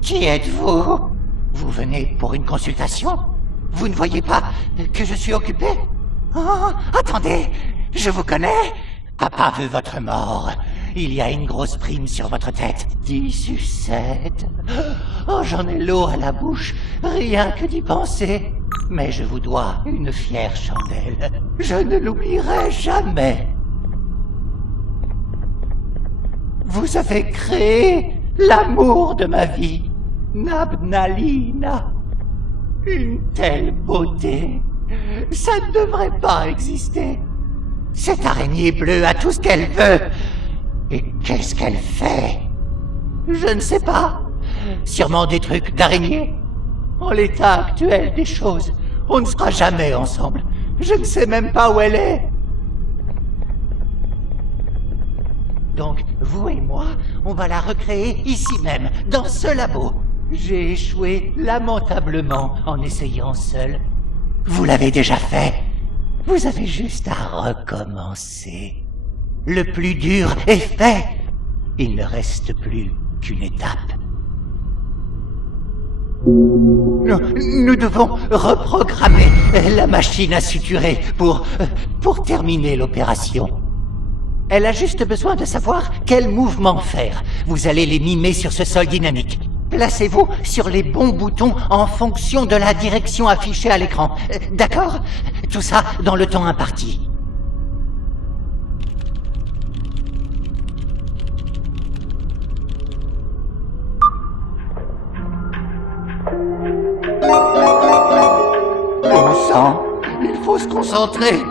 Qui êtes-vous? Vous venez pour une consultation? Vous ne voyez pas que je suis occupé? Oh, attendez, je vous connais. Papa veut votre mort. Il y a une grosse prime sur votre tête. 10 sucettes. Oh, j'en ai l'eau à la bouche, rien que d'y penser. Mais je vous dois une fière chandelle. Je ne l'oublierai jamais. Vous avez créé l'amour de ma vie, Nabnalina. Une telle beauté, ça ne devrait pas exister. Cette araignée bleue a tout ce qu'elle veut. Et qu'est-ce qu'elle fait? Je ne sais pas. Sûrement des trucs d'araignée. En l'état actuel des choses, on ne sera jamais ensemble. Je ne sais même pas où elle est. Donc, vous et moi, on va la recréer ici même, dans ce labo. J'ai échoué lamentablement en essayant seul. Vous l'avez déjà fait. Vous avez juste à recommencer. Le plus dur est fait. Il ne reste plus qu'une étape. Nous devons reprogrammer la machine à suturer pour terminer l'opération. Elle a juste besoin de savoir quel mouvement faire. Vous allez les mimer sur ce sol dynamique. Placez-vous sur les bons boutons en fonction de la direction affichée à l'écran. D'accord? Tout ça dans le temps imparti. Bon sang, il faut se concentrer.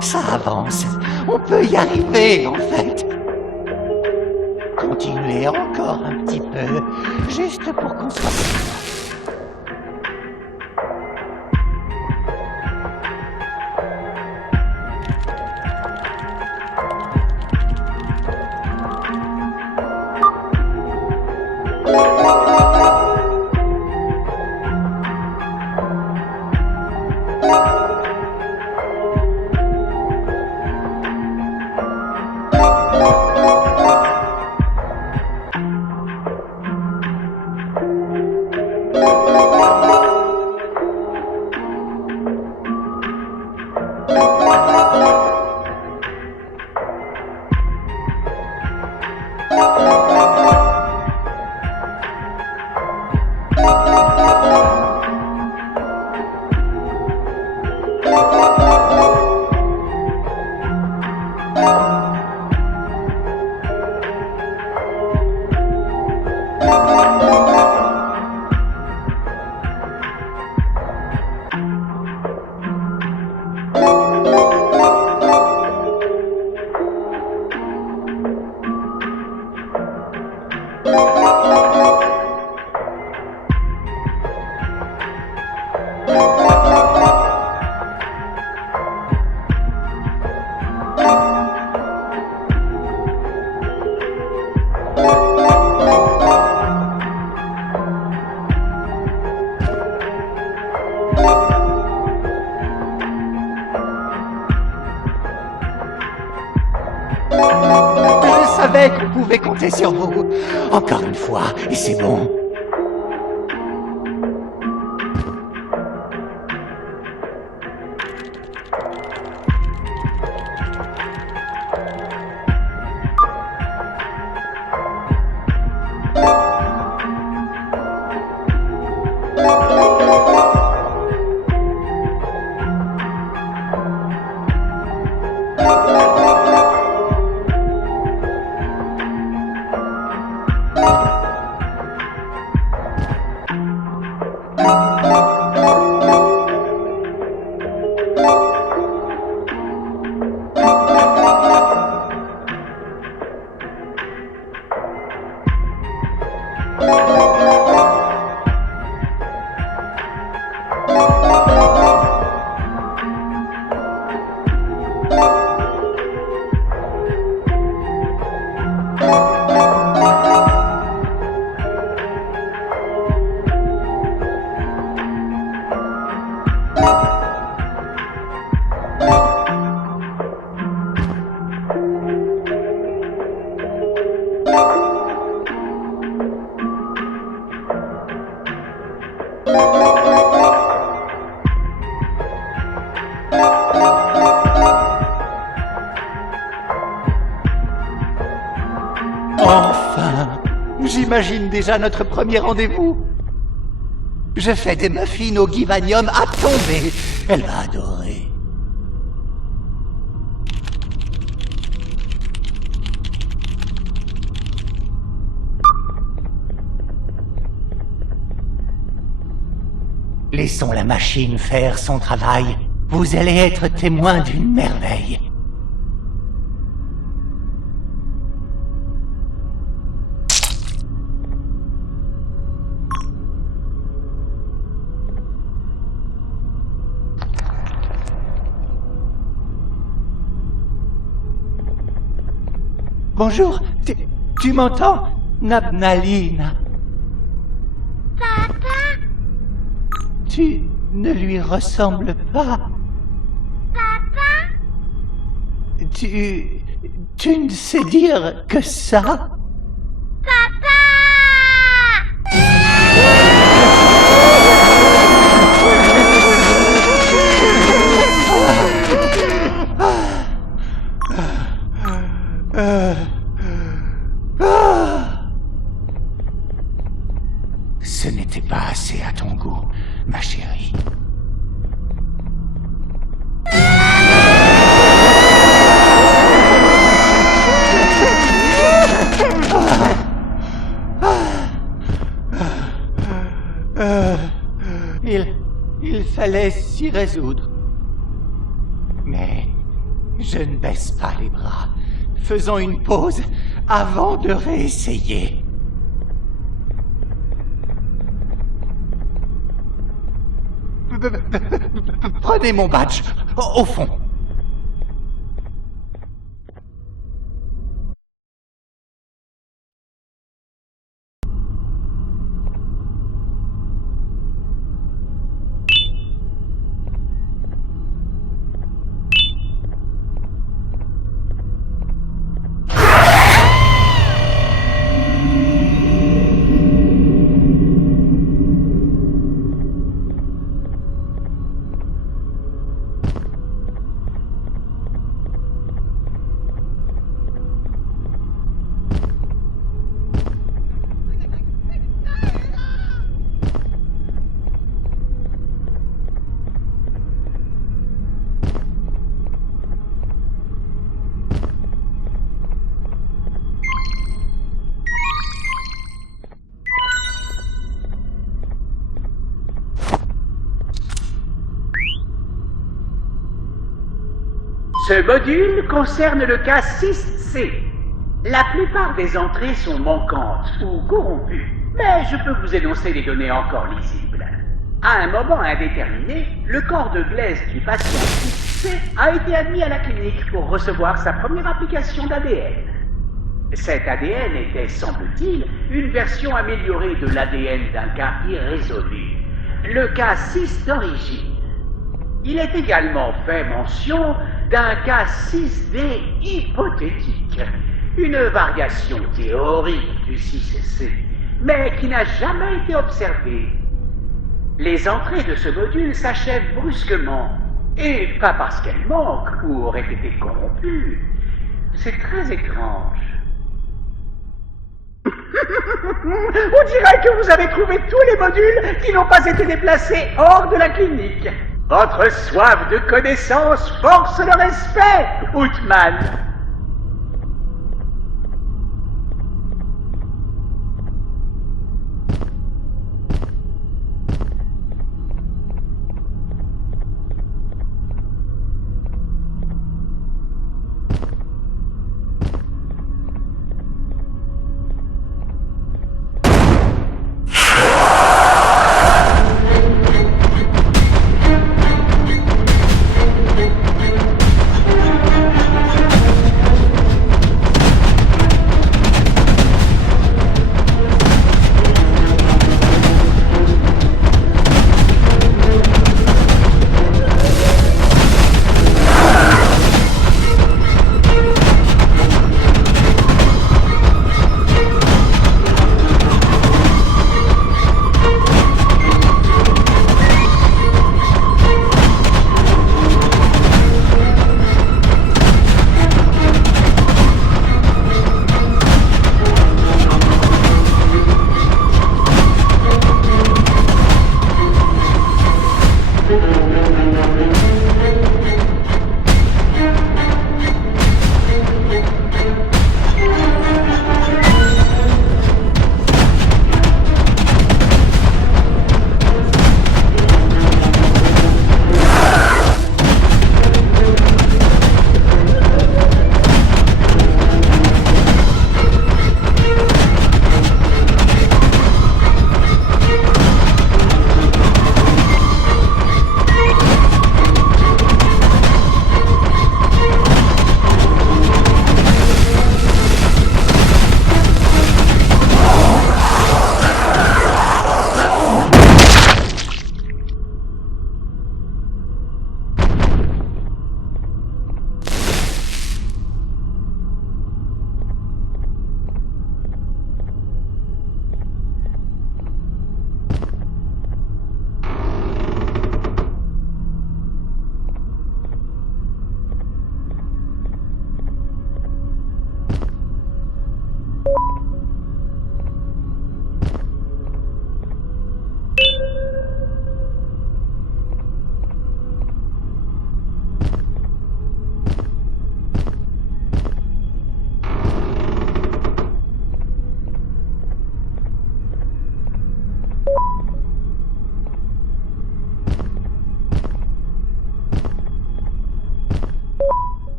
Ça avance. On peut y arriver, en fait. Continuez encore un petit peu, juste pour qu'on soit... pouvez compter sur vous. Encore une fois, et c'est bon. Enfin, j'imagine déjà notre premier rendez-vous. Je fais des muffins au Givanium à tomber. Elle va adorer. Laissons la machine faire son travail. Vous allez être témoin d'une merveille. Bonjour, tu m'entends, Nabnalina? Papa? Tu ne lui ressembles pas. Papa? Tu ne sais dire que ça? Papa? Ce n'était pas assez à ton goût, ma chérie. Il fallait s'y résoudre. Mais je ne baisse pas les bras. Faisons une pause avant de réessayer. Prenez mon badge, au fond. Ce module concerne le cas 6C. La plupart des entrées sont manquantes ou corrompues, mais je peux vous énoncer les données encore lisibles. À un moment indéterminé, le corps de glaise du patient 6C a été admis à la clinique pour recevoir sa première application d'ADN. Cet ADN était, semble-t-il, une version améliorée de l'ADN d'un cas irrésolu, le cas 6 d'origine. Il est également fait mention d'un cas 6D hypothétique, une variation théorique du 6C, mais qui n'a jamais été observée. Les entrées de ce module s'achèvent brusquement, et pas parce qu'elles manquent ou auraient été corrompues. C'est très étrange. On dirait que vous avez trouvé tous les modules qui n'ont pas été déplacés hors de la clinique. Votre soif de connaissance force le respect, Outman.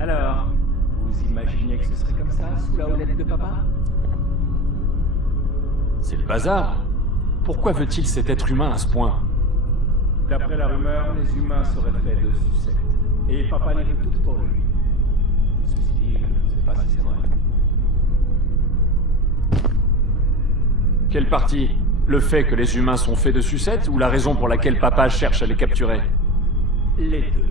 Alors, vous imaginiez que ce serait comme ça, sous la houlette de papa? C'est le bazar. Pourquoi veut-il cet être humain à ce point? D'après la rumeur, les humains seraient faits de sucettes. Et papa les veut toutes pour lui. Ceci dit, je ne sais pas si c'est vrai. Quelle partie? Le fait que les humains sont faits de sucettes ou la raison pour laquelle papa cherche à les capturer? Les deux.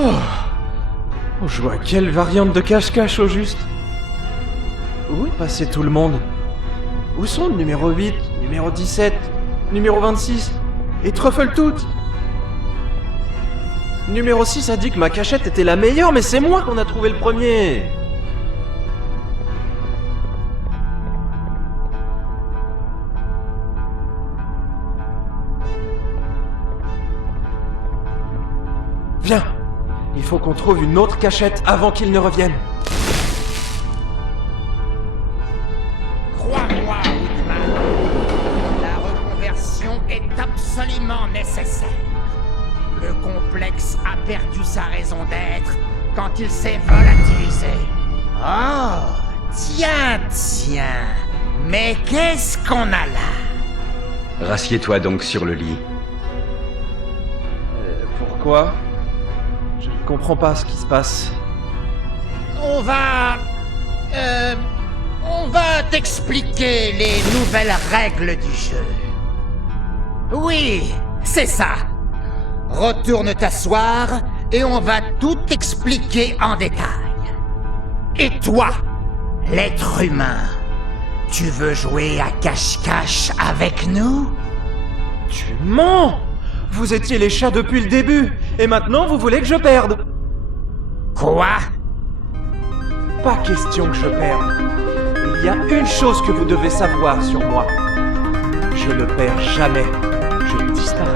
Oh, je vois quelle variante de cache-cache au juste. Où est passé tout le monde? Où sont le numéro 8, numéro 17, numéro 26 et Truffletout? Numéro 6 a dit que ma cachette était la meilleure, mais c'est moi qu'on a trouvé le premier. Viens, il faut qu'on trouve une autre cachette avant qu'ils ne reviennent. Crois-moi, Woodman, la reconversion est absolument nécessaire. Le complexe a perdu sa raison d'être quand il s'est volatilisé. Oh, tiens, mais qu'est-ce qu'on a là? Rassieds-toi donc sur le lit. Pourquoi? Je ne comprends pas ce qui se passe. On va t'expliquer les nouvelles règles du jeu. Oui, c'est ça. Retourne t'asseoir et on va tout expliquer en détail. Et toi, l'être humain, tu veux jouer à cache-cache avec nous? Tu mens! Vous étiez les chats depuis le début, et maintenant vous voulez que je perde. Quoi? Pas question que je perde. Il y a une chose que vous devez savoir sur moi. Je ne perds jamais. Je disparais.